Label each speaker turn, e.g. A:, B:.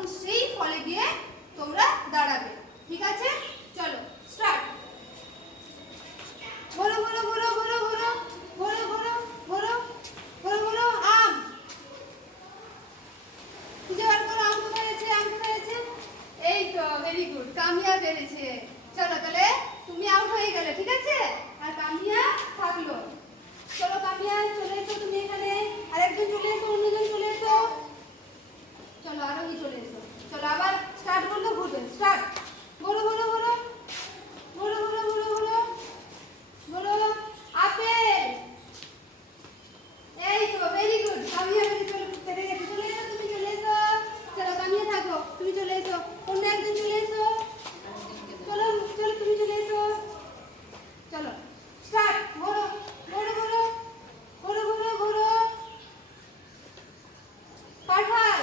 A: তখন সেই ফলে গিয়ে তোমরা দাঁড়াবে ঠিক আছে চলো স্টার্ট ঘোরো ঘোরো ঘোরো ঘোরো ঘোরো ঘোরো ঘোরো ঘোরো ঘোরো ঘোরো আম বার করো আম কোথায় আছে আম কোথায় আছে এই তো ভেরি গুড কামিয়া পেরেছে চলো তাহলে তুমি আউট হয়ে গেলে ঠিক আছে আর কামিয়া থাকল চলো কামিয়া চলে এসো তুমি এখানে আরেকজন চলে আর একজন চলে এসো অন্যজন স্টার্ট বলো বলো বলো বলো বলো বলো বলো বলো আপেল এই তো ভেরি গুড আমি চলে এসো, তুমি চলে এসো। চলো, কামিয়ে থাকো। তুমি চলে এসো। অন্য একদিন চলে এসো। চলো চলো, তুমি চলে এসো। চলো স্টার্ট বলো বলো বলো। বলো বলো বলো। পাঠাও